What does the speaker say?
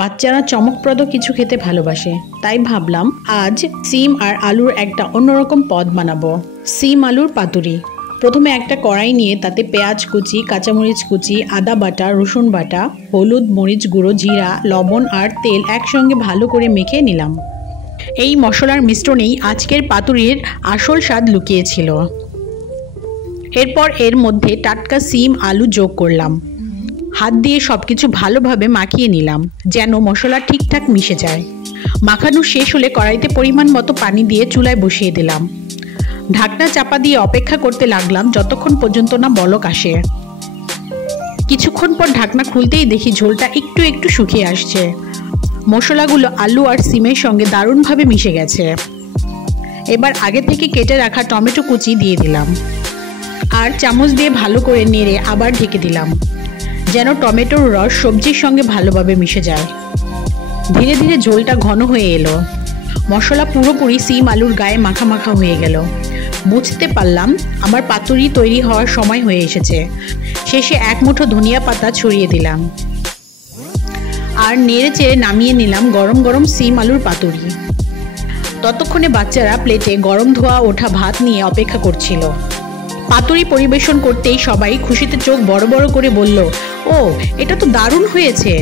বাচ্চারা চমকপ্রদ কিছু খেতে ভালোবাসে, তাই ভাবলাম আজ সিম আর আলুর একটা অন্যরকম পদ বানাবো। সিম আলুর পাতুরি। প্রথমে একটা কড়াই নিয়ে তাতে পেঁয়াজ কুচি, কাঁচামরিচ কুচি, আদা বাটা, রসুন বাটা, হলুদ, মরিচ গুঁড়ো, জিরা, লবণ আর তেল একসঙ্গে ভালো করে মেখে নিলাম। এই মশলার মিশ্রণেই আজকের পাতুরির আসল স্বাদ লুকিয়েছিল। এরপর এর মধ্যে টাটকা সিম আলু যোগ করলাম। হাত দিয়ে সব কিছু ভালোভাবে মাখিয়ে নিলাম যেন মশলা ঠিকঠাক মিশে যায়। মাখানো শেষ হলে কড়াইতে পরিমাণ মতো পানি দিয়ে চুলায় বসিয়ে দিলাম। ঢাকনা চাপা দিয়ে অপেক্ষা করতে লাগলাম যতক্ষণ পর্যন্ত না বলক আসে। কিছুক্ষণ পর ঢাকনা খুলতেই দেখি ঝোলটা একটু একটু শুকিয়ে আসছে। মশলাগুলো আলু আর সিমের সঙ্গে দারুণভাবে মিশে গেছে। এবার আগে থেকে কেটে রাখা টমেটো কুচি দিয়ে দিলাম আর চামচ দিয়ে ভালো করে নেড়ে আবার ঢেকে দিলাম যেন টমেটোর রস সবজির সঙ্গে ভালোভাবে মিশে যায়। ধীরে ধীরে ঝোলটা ঘন হয়ে এলো। মশলা পুরোপুরি সিম আলুর গায়ে মাখা মাখা হয়ে গেল। বুঝতে পারলাম আমার পাতুরি তৈরি হওয়ার সময় হয়ে এসেছে। শেষে এক মুঠো ধনিয়া পাতা ছড়িয়ে দিলাম আর নেড়ে চেড়ে নামিয়ে নিলাম গরম গরম সিম আলুর পাতুরি। ততক্ষণে বাচ্চারা প্লেটে গরম ধোয়া ওঠা ভাত নিয়ে অপেক্ষা করছিল। পাতুরি পরিবেশন করতেই সবাই খুশিতে চোখ বড় বড় করে বলল, ও এটা তো দারুণ হয়েছে।